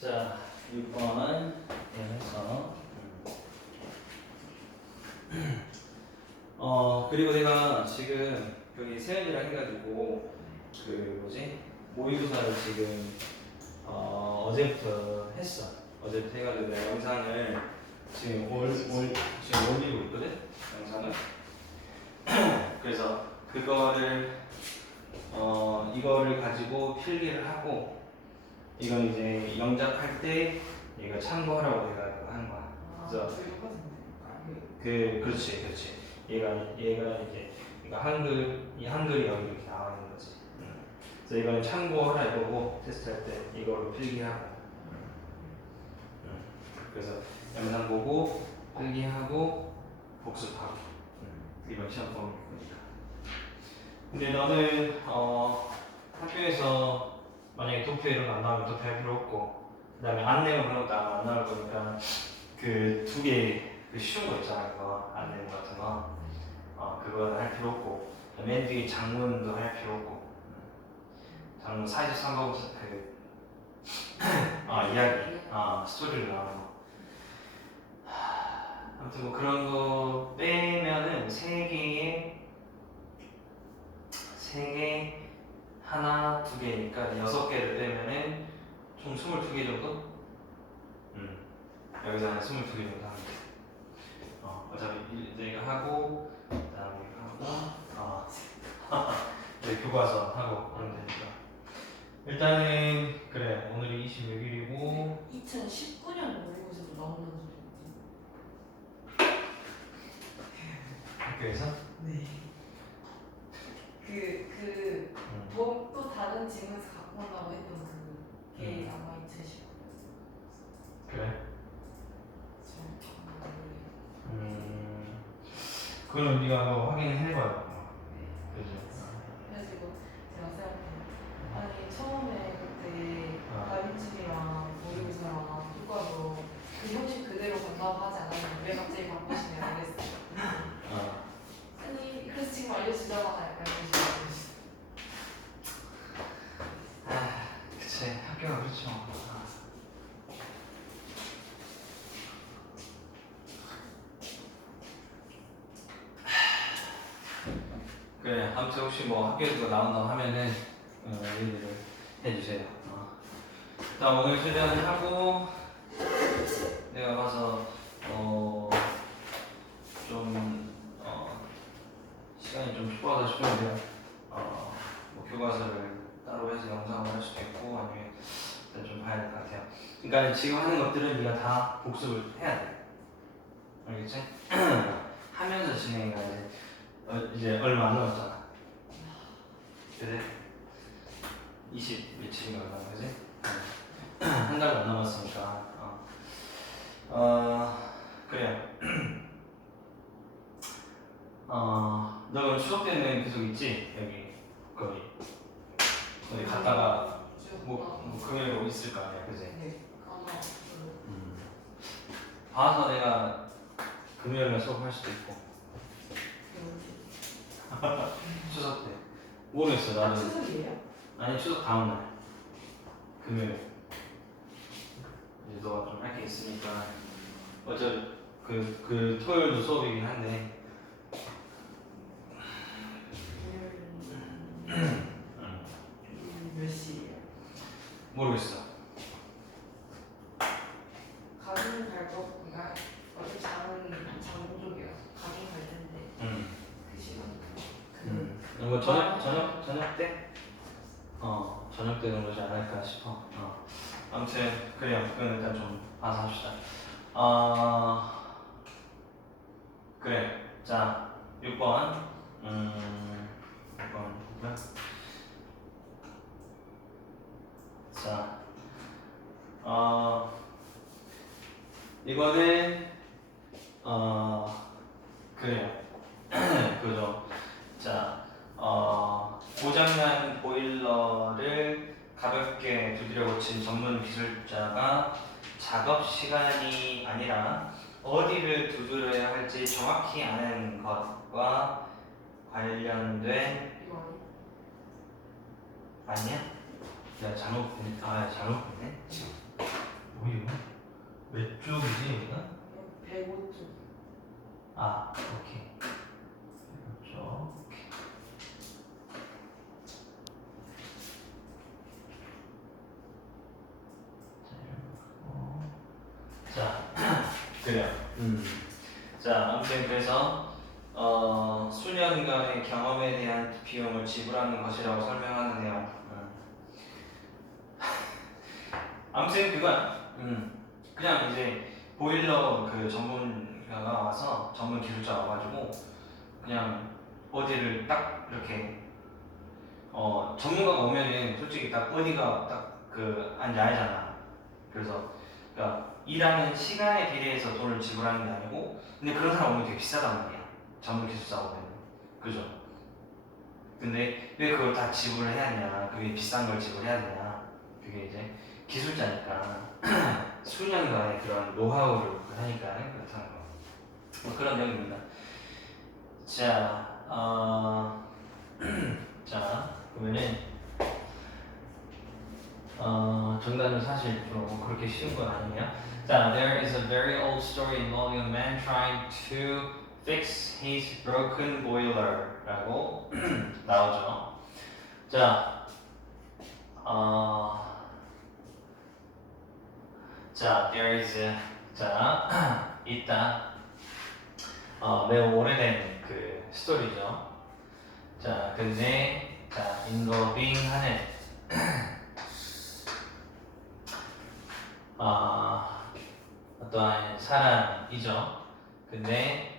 자, 6번. 해서 어 그리고 내가 지금 여기 세연이랑 해가지고 그 뭐지? 모의고사를 지금 어, 어제부터 했어. 어제부터 해가지고 내가 영상을 지금 올, 올 지금 올리고 있거든? 영상을. 그래서 그거를 어 이거를 가지고 필기를 하고 이건 이제 영작할 때 이거 참고하라고 내가 하는 거야. 그래서 그 그렇지 그렇지 얘가 얘가 이제 이거 한글 이 한글이 여기 이렇게 나와 있는 거지. 음. 그래서 이거는 참고하라 이거고 테스트할 때 이걸로 필기하고. 음. 그래서 영상 보고 필기하고 복습하고 음. 이런 시험 범위일 거니까. 근데 너는 어 학교에서 만약에 도표 이런 거 안 나오면 도표 할 필요 없고 그다음에 안내문 그런 것도 안 나올 거니까 그 두 개 그 쉬운 거 있잖아 그거. 안내문 같은 거. 어, 그건 할 필요 없고 맨 뒤에 장문도 할 필요 없고. 장문 43번 그 아, 이야기. 아 스토리를 나오는 거. 하, 아무튼 뭐 그런 거 빼면은 세 개의 세 개 하나 두 개니까 여섯 개를 빼면은 총 22개 정도? 음 여기서 한 22개 정도 하면 돼 어, 어차피 이- 내가 하고 그 다음에 이거 하고 어 이제 교과서 하고 그러면 되니까 일단은 그래 오늘이 26일이고 2019년 모의고사도 학교에서 소리. 네. 그, 그, 음. 뭐, 또 다른 지문에서 갖고 온다고 했던 그게 음. 아마 2019년. 그래 정확한 음 그거는 네가 확인해봐요 그죠? 그래가지고 제가 생각해. 아니, 처음에 그때 아. 가림집이랑 모의고사랑 교과도 그 형식 그대로 간다고 하지 않았는데 왜 갑자기 바꾸시냐 그랬어요. 어. 아니, 그래서 지금 알려주잖아. 약간 이런 식으로. 아, 그치 학교가 그렇죠. 아. 그래 아무튼 혹시 뭐 학교에서 나온다고 하면은 어, 얘기를 해주세요. 어. 일단 오늘 수련을 하고 내가 봐서 어, 좀 어, 시간이 좀 촉박하다 싶은데 어, 뭐 교과서를 따로 해서 영상을 할 수도 있고 아니면 일단 좀 봐야 될 것 같아요. 그러니까 지금 하는 것들은 네가 다 복습을 해야 돼. 알겠지? 하면서 진행해야지. 어, 이제 얼마 안 남았잖아. 그래? 20 며칠인가 얼마 그지? 한 달도 안 남았으니까. 어, 어 그래요. 어, 너 그럼 추석 때는 계속 있지? 여기 거기 어디 갔다가 뭐, 뭐 금요일에 뭐 있을 거 아니야, 그지? 네, 음. 봐서 내가 금요일에 수업할 수도 있고 추석 때. 모르겠어 아, 나는 추석이에요? 아니 추석 다음 날. 금요일. 이제 너가 좀 할 게 있으니까. 어차피 그, 그 토요일도 수업이긴 한데. 음, 몇 시예요? 모르겠어 정확히 아는 것과 관련된 아니야? 내가 잘못 아 잘못 보네. 지금 뭐야? 왼쪽이지 얘가? 105쪽. 아 오케이. 왼쪽. 오케이. 자, 이렇게 하고. 자 그래요. 음. 자, 아무튼 그래서 어, 수년간의 경험에 대한 비용을 지불하는 것이라고 설명하는 내용. 음. 아무튼 그건 음, 그냥 이제 보일러 그 전문가가 와서 전문 기술자가 와가지고 그냥 어디를 딱 이렇게 어 전문가가 오면은 솔직히 딱 어디가 딱그 앉아야잖아. 그래서 그러니까 일하는 시간에 비례해서 돈을 지불하는 게 아니고 근데 그런 사람 오면 되게 비싸단 말이야. 전문 기술자 오면 그죠? 근데 왜 그걸 다 지불해야 하냐? 그게 비싼 걸 지불해야 되냐? 그게 이제 기술자니까 수년간의 그런 노하우를 하니까 그렇다는 거. 뭐 그런 내용입니다. 자, 어, 자 그러면은 어, 정답은 사실 좀 그렇게 쉬운 건 아니에요. 자, there is a very old story involving a man trying to fix his broken boiler라고 나오죠. 자, 어, 자, there is a, 자, 있다. 어, 매우 오래된 그 스토리죠. 자, 근데 자, involving 하는 아, 어떠한 사람이죠. 근데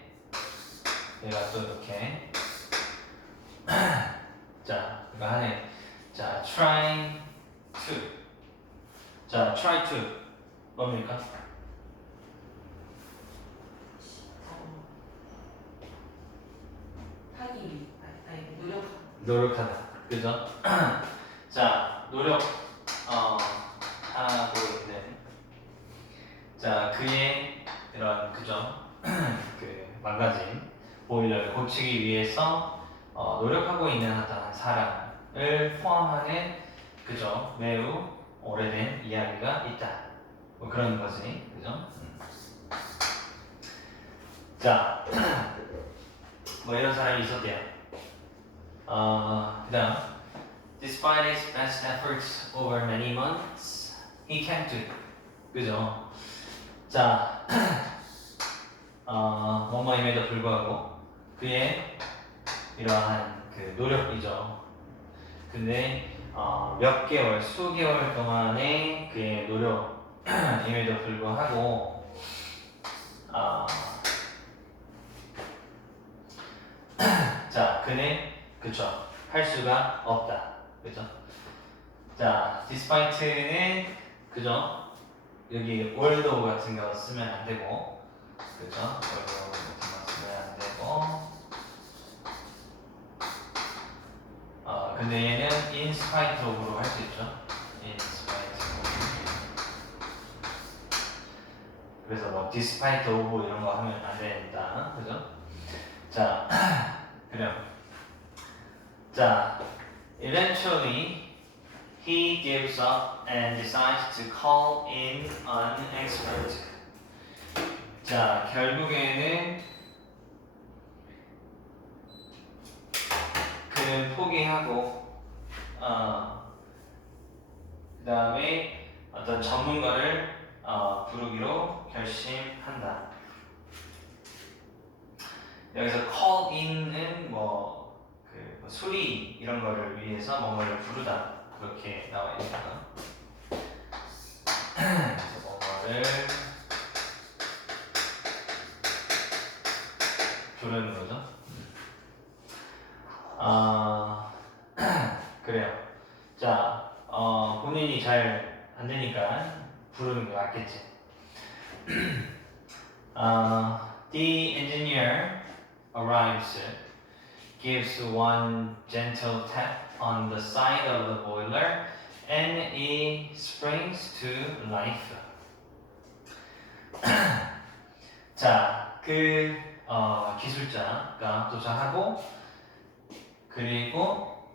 얘가 또 이렇게 자, 이거 하네. 자, trying to 자, try to 뭡니까? 어, 하기 아니, 아니 노력 노력하다. 그죠? 자, 노력 어, 하고 있는 자, 그의 이런 그죠? 그 망가진 보일러를 고치기 위해서 어, 노력하고 있는 어떤 사람을 포함하는 그죠? 매우 오래된 이야기가 있다. 뭐 그런 거지. 그죠? 음. 자, 뭐 이런 사람이 있었대요. 어, 그다음 Despite his best efforts over many months, he can't do. it. 그죠? 자, 어, 뭐뭐임에도 불구하고 그의 이러한 그 노력이죠. 근데 어, 몇 개월, 수개월 동안의 그의 노력임에도 불구하고 어, 자, 그는 그쵸 할 수가 없다. 그죠? 자, despite는 그죠? 여기 although 같은 거 쓰면 안 되고 그죠? although 같은 거 쓰면 안 되고 어, 근데 얘는 in spite of로 할 수 있죠. in spite of 그래서 뭐 despite of 이런 거 하면 안 된다. 그죠? 자, 그래요. 자, eventually he gives up and decides to call in an expert. 자, 결국에는 그는 포기하고 어, 그 다음에 어떤 전문가를 어, 부르기로 결심한다. 여기서 call in은 뭐, 그, 뭐 수리 이런 거를 위해서 뭔가를 부르다 그렇게 나와 있습니다. 그래서 뭔가를 부르는 거죠. 아 그래요. 자, 어, 본인이 잘 안 되니까 부르는 게 맞겠지. 아, the engineer arrives, gives one gentle tap on the side of the boiler, and springs to life. 자, 그 어, 기술자가 도착하고 그리고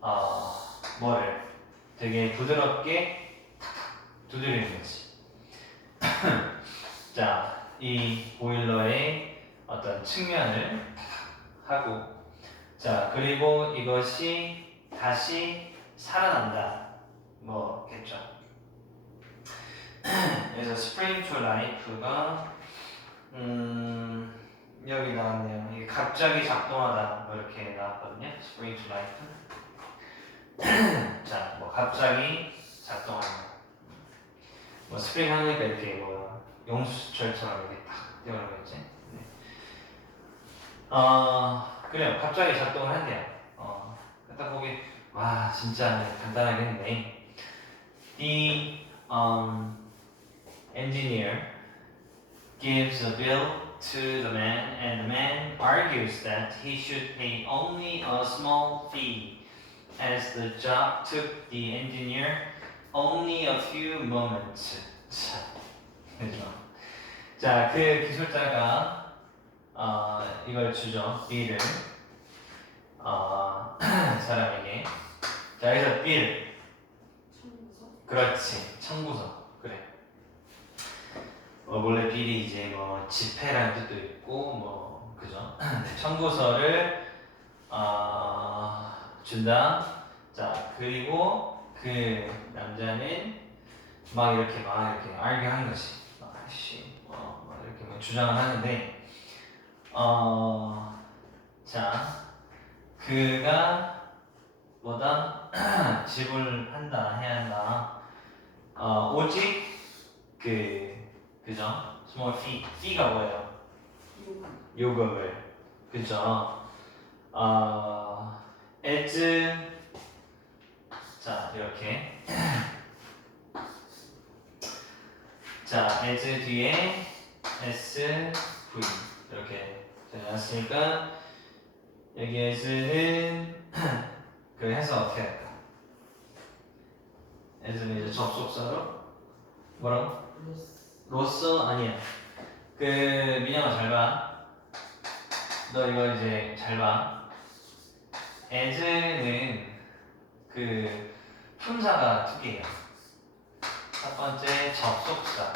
어, 뭐를 되게 부드럽게 두드리는 거지. 자, 이 보일러의 어떤 측면을 하고 자 그리고 이것이 다시 살아난다 뭐겠죠 그래서 spring to life가 음 여기 나왔네요. 이게 갑자기 작동하다 뭐 이렇게 나왔거든요. spring to life. 자, 뭐 갑자기 작동하는 거. 뭐 스프링 하니까 이렇게 뭐 용수철처럼 이렇게 탁 뛰어오는 거 있지. 네. 어 그래요. 갑자기 작동을 한대요. 어, 딱 보기 와 진짜 간단하게 했네. The um, engineer gives a bill to the man, and the man argues that he should pay only a small fee, as the job took the engineer only a few moments. 자, 그죠? 자, 그 기술자가 어, 이걸 주죠, 비를 어, 사람에게. 자, 여기서 빌? 그렇지, 청구서, 그래. 어, 원래 빌이 이제 뭐 지폐라는 뜻도 있고 뭐 그죠? 청구서를 어, 준다. 자 그리고 그 남자는 막 이렇게 막 이렇게 알게 한 것이 아씨 어, 막 이렇게 뭐 주장을 하는데 어 자 그가 뭐다 지불한다 해야 한다 어 오직 그 그죠? small fee fee가 뭐예요? 요금. 요금을 그죠? 어, as 자 이렇게 자 as 뒤에 s v 이렇게 되었으니까 여기 as는 그 해서 어떻게 할까? as는 이제 접속사로 뭐라고? 로써 아니야. 그 민영아 잘 봐. 너 이거 이제 잘 봐. as는 그 품사가 두 개야. 첫 번째 접속사,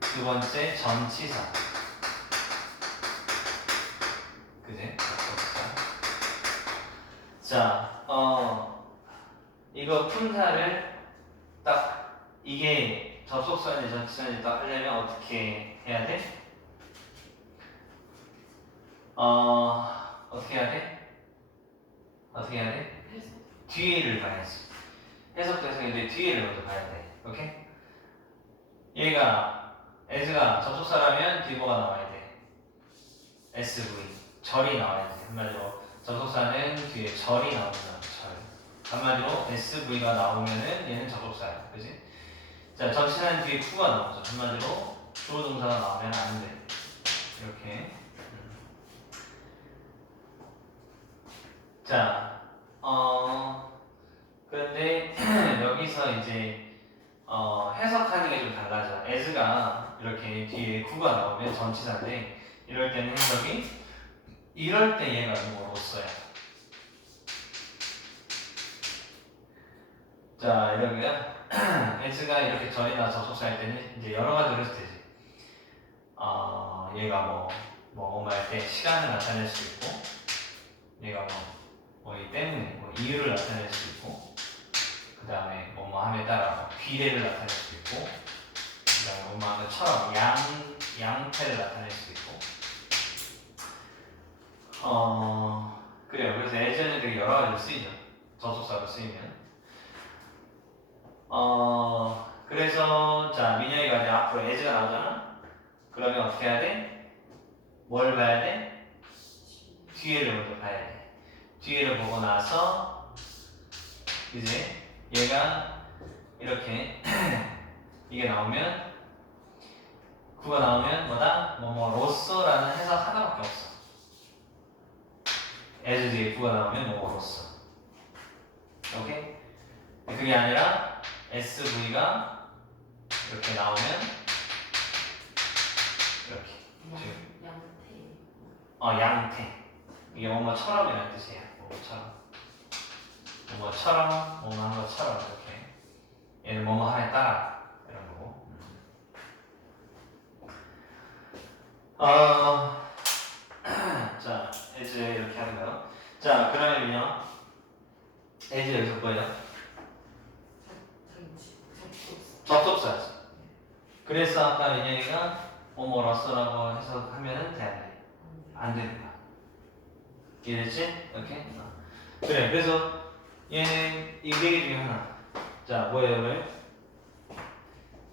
두 번째 전치사. 그지? 접속사. 자, 어 이거 품사를 딱 이게 접속사인지 전치사인지 딱 하려면 어떻게 해야 돼? 어 어떻게 해야 돼? 어떻게 해야 돼? 뒤에를 봐야지. 해석도 해석인데 뒤에를 먼저 봐야 돼. 오케이? 얘가 as가 접속사라면 뒤에 뭐가 나와야 돼? SV 절이 나와야 돼. 한마디로 접속사는 뒤에 절이 거야. 절. 한마디로 SV가 나오면은 얘는 접속사야. 그지? 자, 전치사는 뒤에 구가 나오죠. 한마디로 주어 동사가 나오면 안 돼. 이렇게. 음. 자, 어, 그런데 여기서 이제 어, 해석하는 게 좀 달라져. as가 이렇게 뒤에 구가 나오면 전치사인데 이럴 때는 해석이 이럴 때 얘가 뭐로써야. 자, 이러면 as가 이렇게 절이나 접속사일 때는 이제 여러 가지로 해서 되지. 어, 얘가 뭐, 뭐, 뭐 뭐 할 때 시간을 나타낼 수 있고, 얘가 뭐, 뭐이 때문에, 뭐 이유를 나타낼 수 있고, 그 다음에 뭐뭐 함에 따라 뭐 비례를 나타낼 수 있고, 그 다음에 뭐뭐 하면처럼 양, 양태를 나타낼 수 있고, 어, 그래요. 그래서 as는 되게 여러 가지로 쓰이죠. 접속사로 쓰이면. 어 그래서 자 민영이가 이제 앞으로 as가 나오잖아. 그러면 어떻게 해야 돼? 뭘 봐야 돼? 뒤에를 먼저 봐야 돼. 뒤에를 보고 나서 이제 얘가 이렇게 이게 나오면 구가 나오면 뭐다? 뭐뭐로서라는 해석 하나밖에 없어. As 구가 나오면 뭐뭐로서. 오케이? 그게 아니라 SV가 이렇게 나오면 이렇게. 양. 양태. 어 양태. 이게 뭐뭐처럼이라는 뜻이에요. 뭐뭐처럼 뭐뭐처럼 뭐뭐한 것처럼 이렇게. 얘는 뭐뭐함에 따라. 이런 거고. 어자 에즈 이렇게 하는 거요 자 그러면요 에즈 여기서 뭐예요? 접속사지 그래서 아까 뭐뭐로서라고 해석하면은 돼, 안 돼? 안 되는 거야. 이해됐지? 오케이? 어. 그래, 그래서 얘는 이 네 개 중에 하나. 자, 뭐예요, 오늘?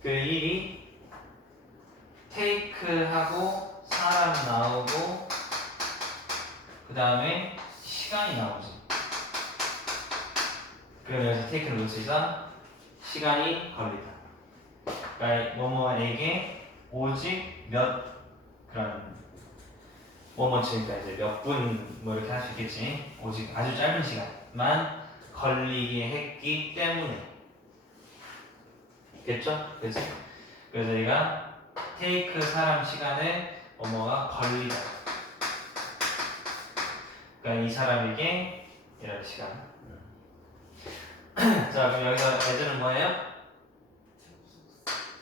그 일이 테이크하고 사람 나오고 그 다음에 시간이 나오지. 그러면서 테이크를 놓치자 시간이 걸리다. 그러니까 뭐뭐에게 오직 몇 그런 뭐뭐 치니까 이제 몇 분 뭐 이렇게 할 수 있겠지. 오직 아주 짧은 시간만 걸리게 했기 때문에. 겠죠? 그치? 그래서 얘가 테이크 사람 시간에 뭐뭐가 걸리다. 그러니까 이 사람에게 이런 시간. 자, 그럼 여기서 애들은 뭐예요?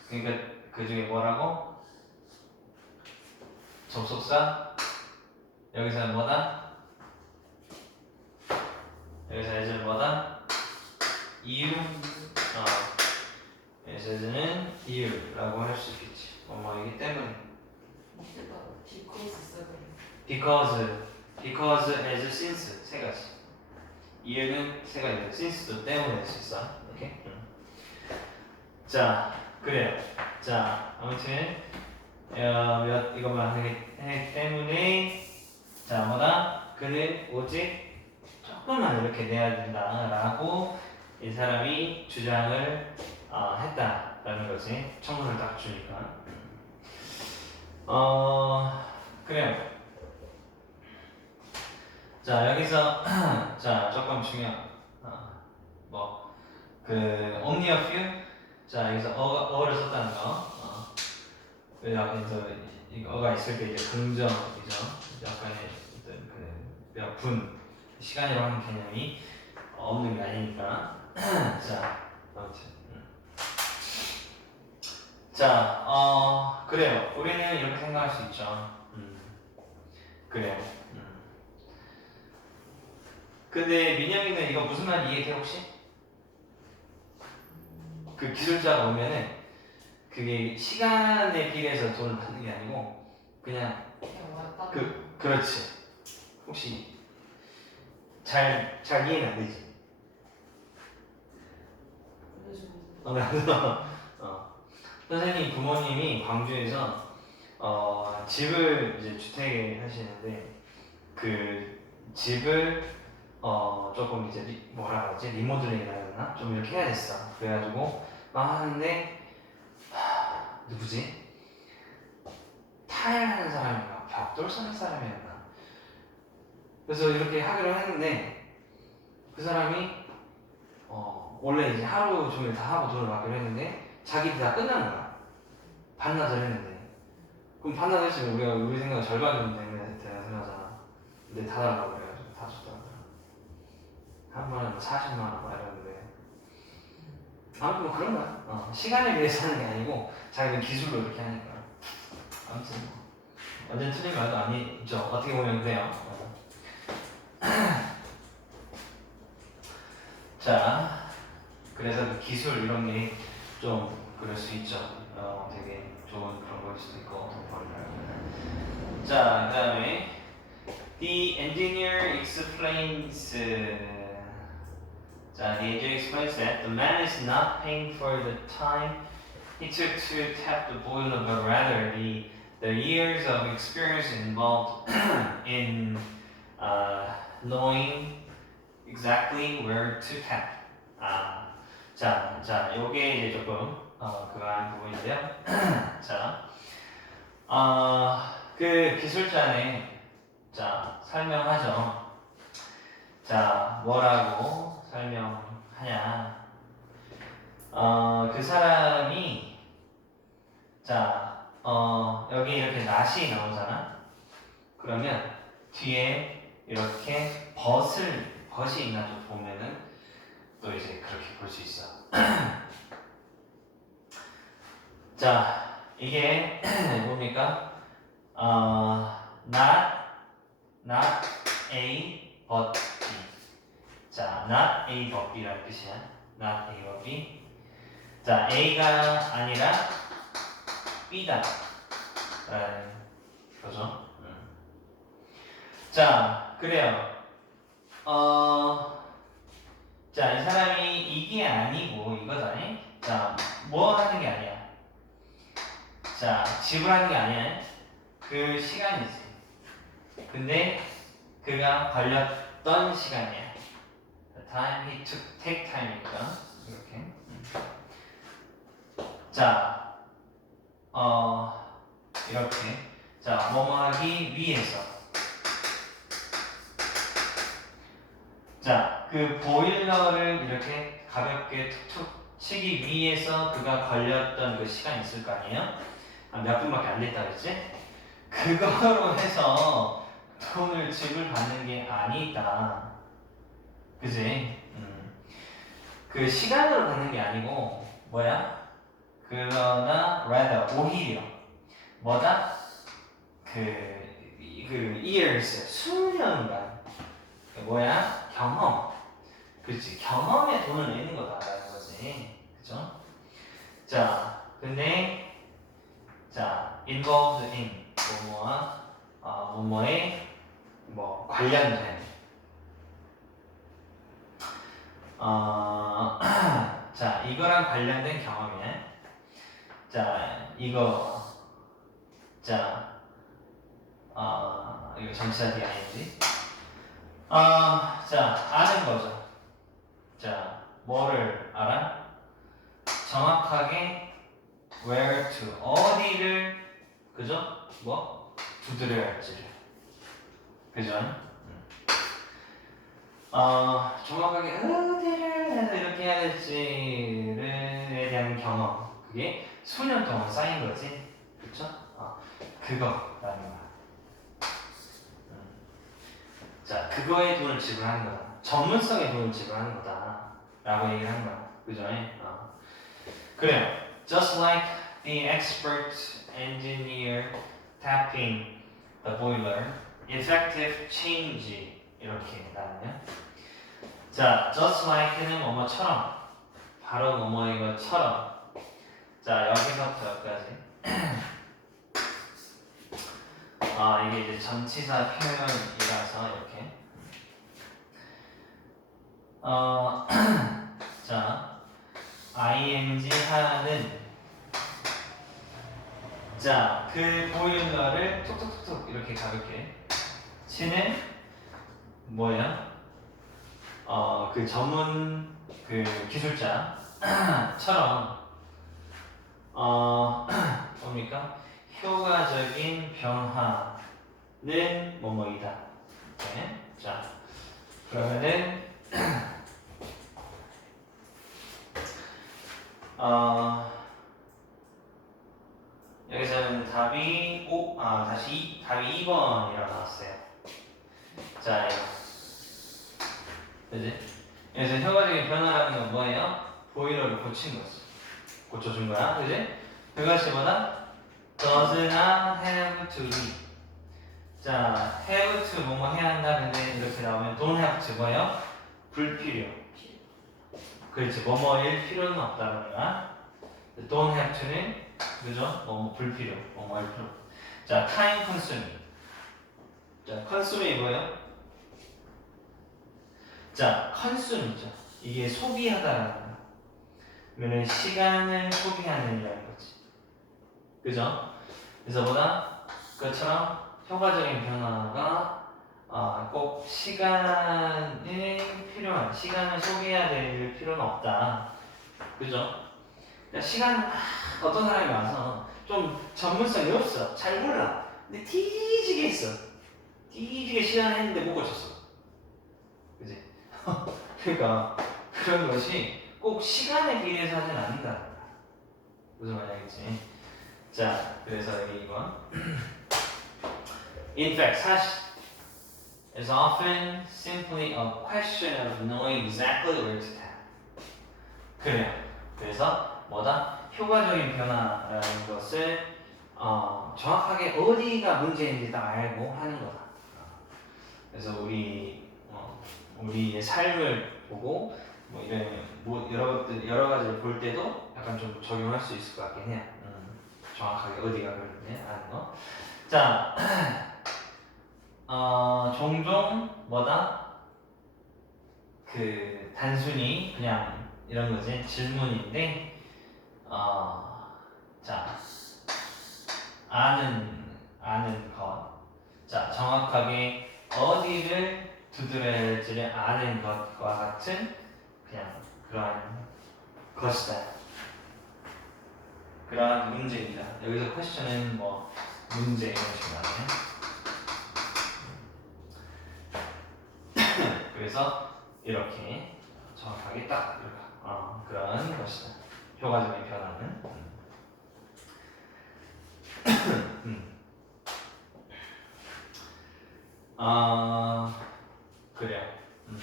그러니까 그 중에 뭐라고? 접속사. 여기서 뭐다? 여기서 애들은 뭐다? 이유. 어. 그래서 애들은 이유라고 할 수 있겠지. 뭐뭐이기 때문에. 비코스 써야 because, because, as, since 세 가지. 이유는 세 가지. since도 때문에 할수 있어. 오케이. 응. 자, 그래요. 자, 아무튼 어, 몇 이것만 하기 때문에 자 뭐다? 그는 오직 조금만 이렇게 내야 된다라고 이 사람이 주장을 어, 했다라는 거지. 청문을 딱 주니까. 어, 그래요. 자 여기서 자 조금 중요한 어, 뭐그 only a few 자 여기서 어가 어를 썼다는 거 어. 그 앞에서 이 어가 있을 때 이제 긍정이죠 약간의 어떤 그몇분 시간이라고 하는 개념이 없는 게 아니니까 자 아무튼 음. 자, 어, 그래요. 우리는 이렇게 생각할 수 있죠. 음. 그래요. 음. 근데 민영이는 이거 무슨 말 이해돼 혹시? 그 기술자가 오면은 그게 시간에 비례해서 돈을 받는 게 아니고 그냥. 그 그렇지. 혹시 잘 잘 이해는 안 되지? 어, 나도 어. 선생님 부모님이 광주에서 어, 집을 이제 주택에 하시는데 그 집을 어, 조금 이제 리, 뭐라 그러지 리모델링이라 해야 되나 좀 이렇게 해야 됐어 그래가지고 막 하는데 하, 누구지 타일 하는 사람인가 벽돌 쓰는 사람이었나 그래서 이렇게 하기로 했는데 그 사람이 어, 원래 이제 하루 종일 다 하고 돈을 받기로 했는데 자기 다 끝나는 거야. 반나절 했는데. 그럼 반나절 했으면 우리가 우리 생각 절반 정도 되는 생각하잖아. 근데 다 달라고 그래가지고 다 줬다고. 한뭐 40만 원막 이러는데. 아무튼 뭐 그런 거야. 어, 시간에 비해서 하는 게 아니고 자기는 기술로 이렇게 하니까. 아무튼 뭐. 완전 틀린 말도 아니죠. 어떻게 보면 그래요. 어. 자, 그래서 그 기술 이런 게 좀 그럴 수 있죠. 어, 되게 좋은 그런 걸 수도 있고. 자, 그 다음에 the engineer explains. uh, 자, the engineer explains that the man is not paying for the time he took to tap the boiler, but rather the the years of experience involved in uh, knowing exactly where to tap. 아, 자, 자, 요게 이제 조금 어, 그거한 부분인데요. 자, 어, 그 기술자는 자 설명하죠. 자, 뭐라고 설명하냐? 어, 그 사람이 자, 어, 여기 이렇게 낫이 나오잖아. 그러면 뒤에 이렇게 벗을 벗이 있나 좀 보면은 또 이제 그렇게 볼 수 있어. 자, 이게 뭡니까? 어, not, not A but. 자, not A but B라는 뜻이야. not A but B. 자, A가 아니라 B다. 라는 거죠. 음. 자, 그래요. 어, 자, 이 사람이 이게 아니고 이거잖아요. 자, 뭐 하는 게 아니야. 자, 지불하는 게 아니야. 그 시간이지. 근데 그가 걸렸던 시간이야. Time he took take time이니까 이렇게. 음. 자, 어 이렇게. 자, 뭐뭐 하기 위해서. 자, 그 보일러를 이렇게 가볍게 툭툭 치기 위해서 그가 걸렸던 그 시간 있을 거 아니에요? 아, 몇 분밖에 안 됐다 그랬지? 그거로 해서 돈을 지불받는 게 아니다. 그지? 음. 그 시간으로 받는 게 아니고 뭐야? 그러나 rather 오히려 뭐다? 그, 그 years 수년간 그 뭐야? 경험 그렇지 경험에 돈을 내는 거다라는 거지 그죠? 자 근데 자 involved in 뭐뭐와 어, 뭐뭐에 뭐 관련된 어, 자 이거랑 관련된 경험이네. 자 이거. 자 어, 이거 전치사디 아니지 아, 자 아는 거죠. 자 뭐를 알아? 정확하게 where to. 어디를 그죠? 뭐? 두드려야 할지를. 그죠? 음. 어 정확하게 어디를 해서 이렇게 해야 될지에 대한 경험. 그게 수년 동안 쌓인 거지. 그쵸? 어, 그거라는 거야 음. 자 그거에 돈을 지불하는 거다. 전문성에 돈을 지불하는 거다 라고 얘기를 하는 거야. 그죠? 어. 그래요. Just like the expert engineer tapping the boiler effective change 이렇게 나오네요. 자 just like는 뭐뭐처럼 바로 뭐뭐인 것처럼. 자 여기서부터 여기까지. 아 이게 이제 전치사 표현이라서 이렇게. 어, 어자 ing 하는 자 그 보일러를 톡톡톡톡 이렇게 가볍게 치는 뭐야 어 그 전문 그 기술자처럼 어 뭡니까 효과적인 변화는 뭐뭐이다. 네. 자 그러면은 어 여기서는 답이 5, 아 다시 이- 답이 2번이라고 나왔어요. 자 그지? 그래서 효과적인 변화라는 건 뭐예요? 보일러를 고친 거지. 고쳐준 거야, 그지? 그것이 뭐다? does not have to be. 자, have to 뭐뭐 해야 한다. 근데 이렇게 나오면 don't have to 뭐예요? 불필요. 그렇지, 뭐뭐일 필요는 없다는 거야. don't have to는 그죠? 뭐뭐 불필요, 뭐뭐 할 필요. 없- 자, time consuming. 자, consuming이 뭐예요? 자, consume이죠. 이게 소비하다라는 거야. 그러면 시간을 소비하는 이라는 거지. 그죠? 그래서 보다 그것처럼 효과적인 변화가 아, 꼭 시간이 필요한 시간을 소비해야 될 필요는 없다. 그죠? 그러니까 시간 아, 어떤 사람이 와서 좀 전문성이 없어. 잘 몰라. 근데 뒤지게 했어. 뒤지게 시간을 했는데 못 고쳤어. 그지? 그러니까 그런 것이 꼭 시간에 비해서 하진 않는다. 무슨 말이겠지? 자, 그래서 여기 이거. In fact, 사실 is often simply a question of knowing exactly where to tap. 그래요. 그래서 뭐다? 효과적인 변화라는 것을 어, 정확하게 어디가 문제인지 딱 알고 하는 거다. 그래서 우리 어, 우리의 삶을 보고 뭐 이런 뭐 여러 것들 여러 가지를 볼 때도 약간 좀 적용할 수 있을 것 같긴 해요. 음. 정확하게 어디가 그런지 아는 거. 자, 어, 종종 뭐다? 그 단순히 그냥 이런 거지 질문인데, 어, 자, 아는 아는 것. 자, 정확하게 어디를 두드려야 할지를 아는 것과 같은 그냥 그러한 것이다. 그러한 문제입니다. 여기서 퀘스천은 뭐 문제 이런 식으로 하네. 그래서 이렇게 정확하게 딱 어, 그런 것이다. 효과적인 변화는. 음. 아 그래요. 음.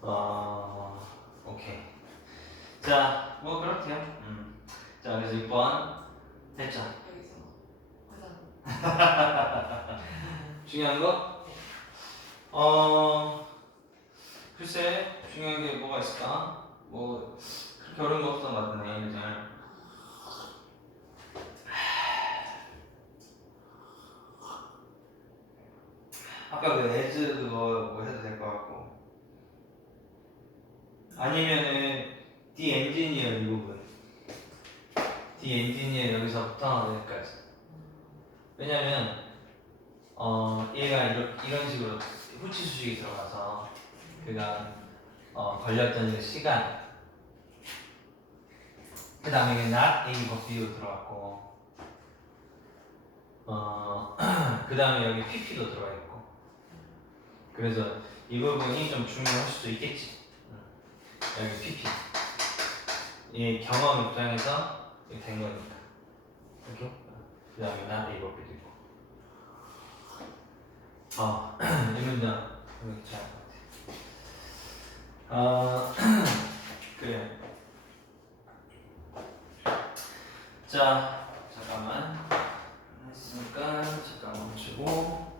어 오케이. 자, 뭐 그렇대요. 음. 자, 그래서 6번 됐죠. 여기서 가장 중요한 거? 어 글쎄 중요한 게 뭐가 있을까? 뭐 그렇게 어려운 거 없어 맞네 이제. 아까 그 에즈 그거 뭐 해도 될 것 같고. 아니면은 디 엔지니어 이 부분. 디 엔지니어 여기서부터 여기까지. 왜냐면 어 얘가 이런, 이런 식으로 후치 수식이 들어가서 그가 어, 걸렸던 그 시간. 그 다음에 이게 not 버 B로 들어갔고 어 그 다음에 여기 PP도 들어가 있고 그래서 이 부분이 좀 중요할 수도 있겠지. 여기 PP. 이 경험 입장에서 된 거니까. 오케이? 그 다음에 나 이거 비도 있고. 아, 이 문장. 잘것 같아. 아, 그래. 자, 잠깐만. 했으니까 잠깐 멈추고.